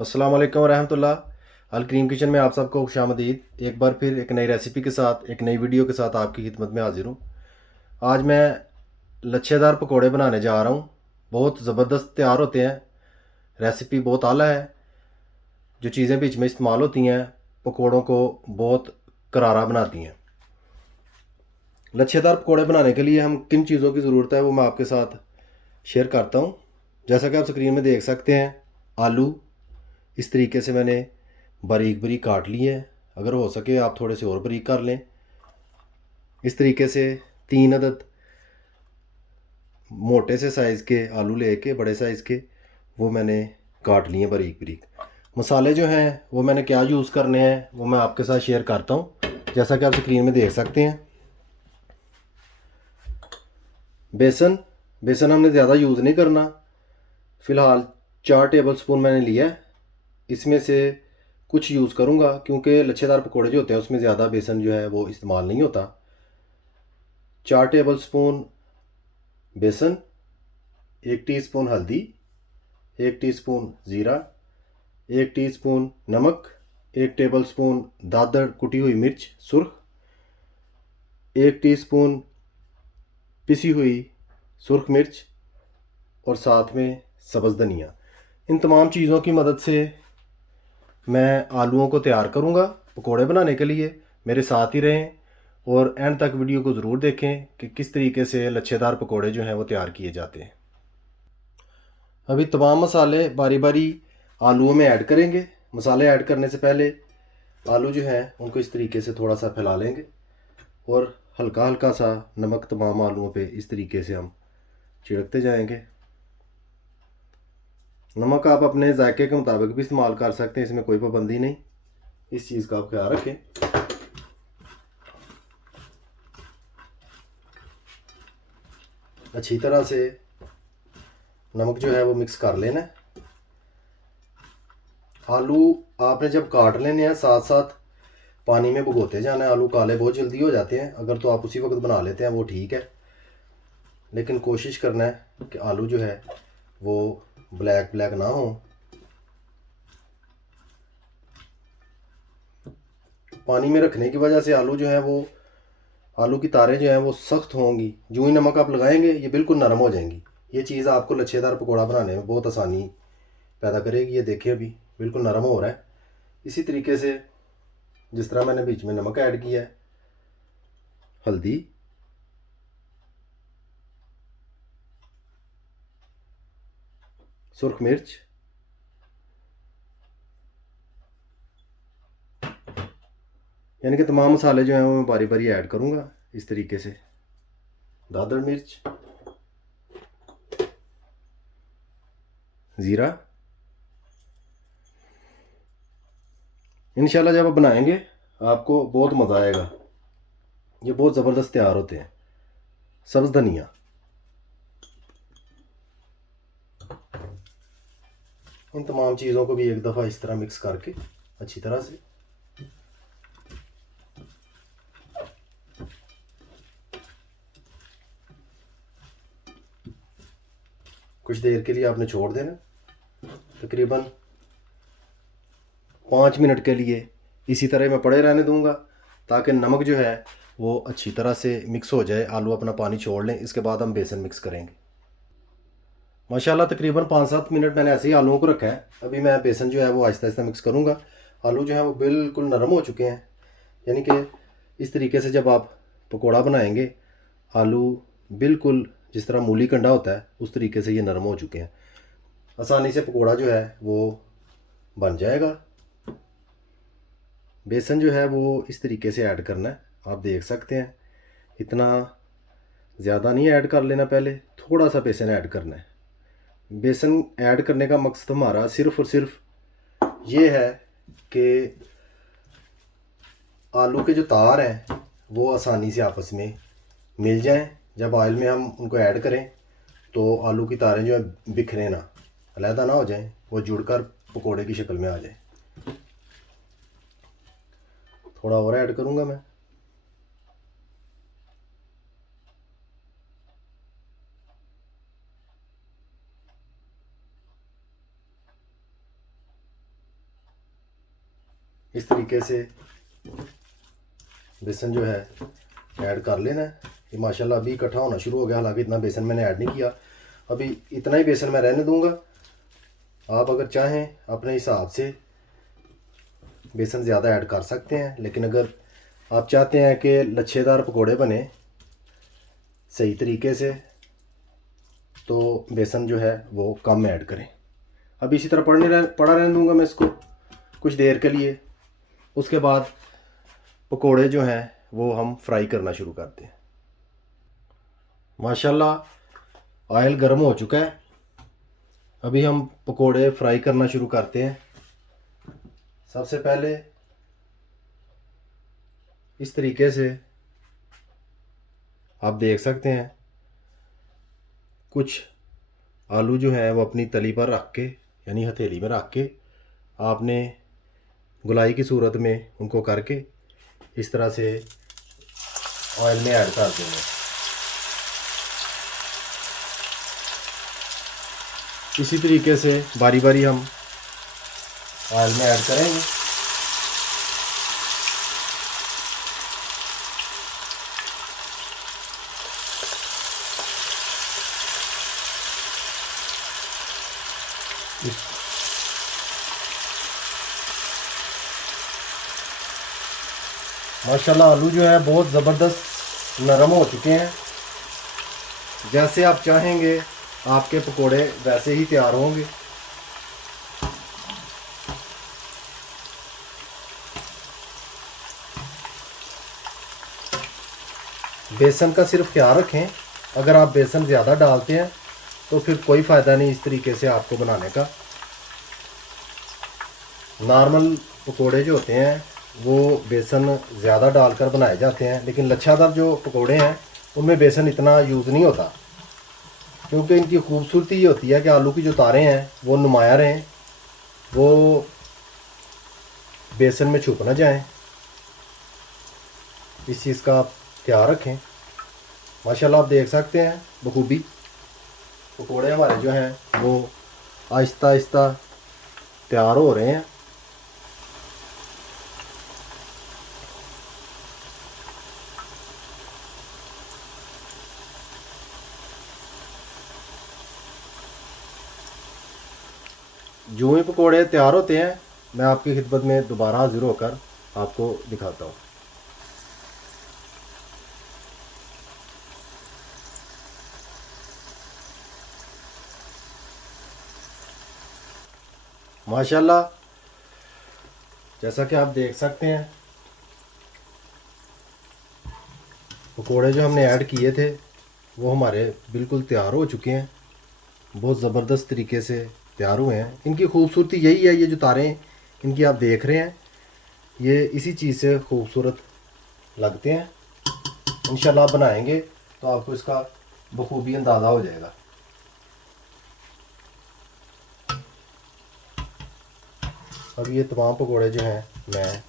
अस्सलाम वालेकुम रहमतुल्लाह। अल करीम किचन में आप सबको खुशामदीद। एक बार फिर एक नई रेसिपी के साथ, एक नई वीडियो के साथ आपकी खिदमत में हाजिर हूँ। आज मैं लच्छेदार पकोड़े बनाने जा रहा हूँ। बहुत ज़बरदस्त तैयार होते हैं। रेसिपी बहुत आला है। जो चीज़ें बीच में इस्तेमाल होती हैं पकोड़ों को बहुत करारा बनाती हैं। लच्छेदार पकोड़े बनाने के लिए हम किन चीज़ों की ज़रूरत है वो मैं आपके साथ शेयर करता हूँ। जैसा कि आप स्क्रीन में देख सकते हैं, आलू इस तरीके से मैंने बारीक बारीक काट लिए हैं। अगर हो सके आप थोड़े से और बारीक कर लें। इस तरीके से 3 अदद मोटे से साइज़ के आलू लेके, बड़े साइज़ के, वो मैंने काट लिए बारीक बारीक। मसाले जो हैं वो मैंने क्या यूज़ करने हैं वो मैं आपके साथ शेयर करता हूँ। जैसा कि आप स्क्रीन में देख सकते हैं, बेसन बेसन हमने ज़्यादा यूज़ नहीं करना। फ़िलहाल 4 टेबल स्पून मैंने लिया है। इसमें से कुछ यूज़ करूँगा क्योंकि लच्छेदार पकोड़े जो होते हैं उसमें ज़्यादा बेसन जो है वो इस्तेमाल नहीं होता। 4 टेबल स्पून बेसन, 1 टीस्पून हल्दी, 1 टीस्पून ज़ीरा, 1 टीस्पून नमक, 1 टेबल स्पून दादड़ कुटी हुई मिर्च सुर्ख, 1 टीस्पून पिसी हुई सुर्ख मिर्च और साथ में सब्ज़ धनिया। इन तमाम चीज़ों की मदद से मैं आलूओं को तैयार करूँगा पकोड़े बनाने के लिए। मेरे साथ ही रहें और एंड तक वीडियो को ज़रूर देखें कि किस तरीके से लच्छेदार पकोड़े जो हैं वो तैयार किए जाते हैं। अभी तमाम मसाले बारी बारी आलूओं में ऐड करेंगे। मसाले ऐड करने से पहले आलू जो हैं उनको इस तरीके से थोड़ा सा फैला लेंगे और हल्का हल्का सा नमक तमाम आलूओं पे इस तरीके से हम छिड़कते जाएंगे। नमक आप अपने जायके के मुताबिक भी इस्तेमाल कर सकते हैं, इसमें कोई पाबंदी नहीं। इस चीज़ का आप ख्याल रखें। अच्छी तरह से नमक जो है वो मिक्स कर लेना है। आलू आपने जब काट लेने हैं साथ साथ पानी में भिगोते जाना है। आलू काले बहुत जल्दी हो जाते हैं। अगर तो आप उसी वक्त बना लेते हैं वो ठीक है, लेकिन कोशिश करना है कि आलू जो है वो ब्लैक ब्लैक ना हो। पानी में रखने की वजह से आलू जो है वो, आलू की तारें जो हैं वो सख्त होंगी। जो ही नमक आप लगाएंगे ये बिल्कुल नरम हो जाएंगी। ये चीज़ आपको लच्छेदार पकौड़ा बनाने में बहुत आसानी पैदा करेगी। ये देखिए अभी बिल्कुल नरम हो रहा है। इसी तरीके से जिस तरह मैंने बीच में नमक ऐड किया है, हल्दी, सुर्ख मिर्च, यानी कि तमाम मसाले जो हैं वो मैं बारी बारी ऐड करूँगा इस तरीके से। दादड़ मिर्च, ज़ीरा। इंशाल्लाह जब आप बनाएंगे आपको बहुत मज़ा आएगा। ये बहुत ज़बरदस्त तैयार होते हैं। सब्ज़ धनिया, इन तमाम चीज़ों को भी एक दफ़ा इस तरह मिक्स करके अच्छी तरह से कुछ देर के लिए आपने छोड़ देना। तकरीबन 5 मिनट के लिए इसी तरह मैं पड़े रहने दूंगा ताकि नमक जो है वो अच्छी तरह से मिक्स हो जाए, आलू अपना पानी छोड़ लें। इसके बाद हम बेसन मिक्स करेंगे। माशाल्लाह तकरीबन 5-7 मिनट मैंने ऐसे ही आलूओं को रखा है। अभी मैं बेसन जो है वो आहिस्ता आहिस्ता मिक्स करूँगा। आलू जो है वो बिल्कुल नरम हो चुके हैं, यानी कि इस तरीके से जब आप पकोड़ा बनाएंगे आलू बिल्कुल जिस तरह मूली कंडा होता है उस तरीके से ये नरम हो चुके हैं। आसानी से पकोड़ा जो है वो बन जाएगा। बेसन जो है वो इस तरीके से ऐड करना है। आप देख सकते हैं इतना ज़्यादा नहीं ऐड कर लेना, पहले थोड़ा सा बेसन ऐड करना है। बेसन ऐड करने का मकसद हमारा सिर्फ़ और सिर्फ ये है कि आलू के जो तार हैं वो आसानी से आपस में मिल जाएं। जब ऑयल में हम उनको ऐड करें तो आलू की तारें जो है बिखरे ना, अलहदा ना हो जाएं, वो जुड़कर पकोड़े की शक्ल में आ जाए। थोड़ा और ऐड करूँगा मैं। इस तरीके से बेसन जो है ऐड कर लेना है। ये माशाल्लाह अभी इकट्ठा होना शुरू हो गया, हालांकि इतना बेसन मैंने ऐड नहीं किया, अभी इतना ही बेसन मैं रहने दूंगा। आप अगर चाहें अपने हिसाब से बेसन ज़्यादा ऐड कर सकते हैं, लेकिन अगर आप चाहते हैं कि लच्छेदार पकोड़े बने सही तरीके से तो बेसन जो है वो कम ऐड करें। अब इसी तरह पड़ा रहने दूंगा मैं इसको कुछ देर के लिए। उसके बाद पकोड़े जो हैं वो हम फ्राई करना शुरू करते हैं। माशाल्लाह ऑयल गर्म हो चुका है, अभी हम पकोड़े फ्राई करना शुरू करते हैं। सबसे पहले इस तरीके से आप देख सकते हैं कुछ आलू जो है वो अपनी तली पर रख के यानी हथेली में रख के आपने गुलाई की सूरत में उनको करके इस तरह से ऑयल में ऐड कर देंगे। इसी तरीके से बारी बारी हम ऑयल में ऐड करेंगे। माशाल्लाह आलू जो है बहुत ज़बरदस्त नरम हो चुके हैं। जैसे आप चाहेंगे आपके पकोड़े वैसे ही तैयार होंगे। बेसन का सिर्फ ख्याल रखें, अगर आप बेसन ज़्यादा डालते हैं तो फिर कोई फ़ायदा नहीं इस तरीके से आपको बनाने का। नॉर्मल पकोड़े जो होते हैं वो बेसन ज़्यादा डालकर बनाए जाते हैं, लेकिन लच्छादार जो पकोड़े हैं उनमें बेसन इतना यूज़ नहीं होता, क्योंकि इनकी खूबसूरती ये होती है कि आलू की जो तारें हैं वो नुमाया रहें, वो बेसन में छुप ना जाएं। इस चीज़ का आप ख्याल रखें। माशाल्लाह आप देख सकते हैं बखूबी पकोड़े हमारे जो हैं वो आहिस्ता आहिस्ता तैयार हो रहे हैं। जो ही पकोड़े तैयार होते हैं मैं आपकी खिदमत में दोबारा हाजिर होकर आपको दिखाता हूँ। माशाल्लाह जैसा कि आप देख सकते हैं पकोड़े जो हमने ऐड किए थे वो हमारे बिल्कुल तैयार हो चुके हैं, बहुत ज़बरदस्त तरीके से तैयार हुए हैं। इनकी खूबसूरती यही है, ये जो तारें इनकी आप देख रहे हैं ये इसी चीज़ से खूबसूरत लगते हैं। इंशाल्लाह आप बनाएंगे तो आपको इसका बखूबी अंदाज़ा हो जाएगा। अब ये तमाम पकोड़े जो हैं मैं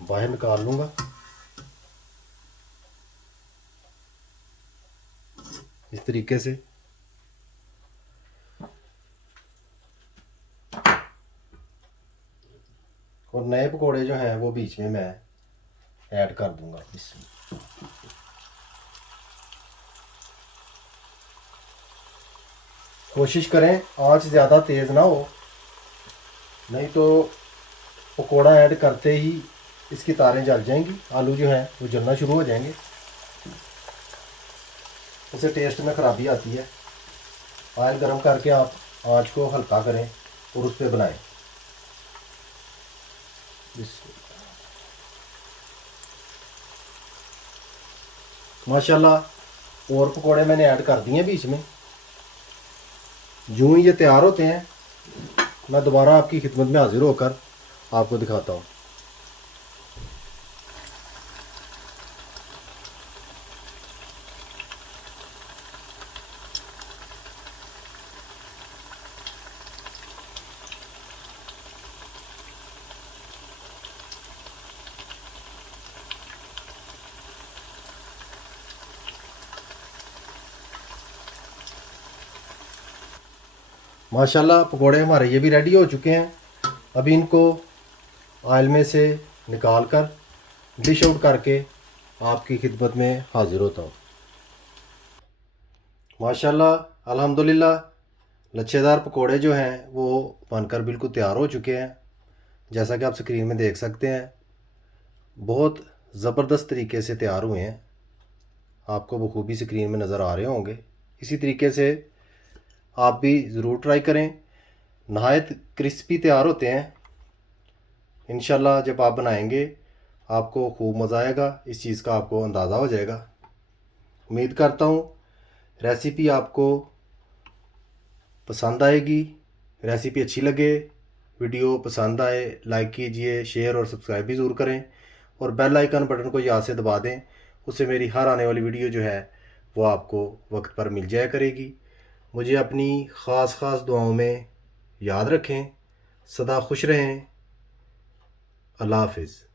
बाहर निकाल लूँगा इस तरीके से। और नए पकोड़े जो हैं वो बीच में मैं ऐड कर दूँगा इसमें। कोशिश करें आंच ज़्यादा तेज़ ना हो, नहीं तो पकोड़ा ऐड करते ही इसकी तारें जल जाएंगी, आलू जो हैं वो जलना शुरू हो जाएंगे, उससे टेस्ट में ख़राबी आती है। ऑयल गर्म करके आप आंच को हल्का करें और उस पर बनाएं। माशाल्लाह और पकोड़े मैंने ऐड कर दिए बीच में। यूँ ही ये तैयार होते हैं मैं दोबारा आपकी खिदमत में हाजिर होकर आपको दिखाता हूँ। माशाल्लाह पकोड़े हमारे ये भी रेडी हो चुके हैं। अभी इनको ऑयल में से निकाल कर डिश आउट करके आपकी खिदमत में हाज़िर होता हूँ। माशाल्लाह अल्हम्दुलिल्लाह लच्छेदार पकोड़े जो हैं वो बनकर बिल्कुल तैयार हो चुके हैं। जैसा कि आप स्क्रीन में देख सकते हैं, बहुत ज़बरदस्त तरीके से तैयार हुए हैं। आपको बखूबी स्क्रीन में नज़र आ रहे होंगे। इसी तरीके से आप भी ज़रूर ट्राई करें। नहायत क्रिस्पी तैयार होते हैं। इंशाल्लाह जब आप बनाएंगे आपको खूब मज़ा आएगा। इस चीज़ का आपको अंदाज़ा हो जाएगा। उम्मीद करता हूँ रेसिपी आपको पसंद आएगी। रेसिपी अच्छी लगे, वीडियो पसंद आए, लाइक कीजिए, शेयर और सब्सक्राइब भी ज़रूर करें और बेल आइकन बटन को याद से दबा दें। उससे मेरी हर आने वाली वीडियो जो है वो आपको वक्त पर मिल जाया करेगी। मुझे अपनी ख़ास दुआओं में याद रखें। सदा खुश रहें। अल्लाह हाफिज़।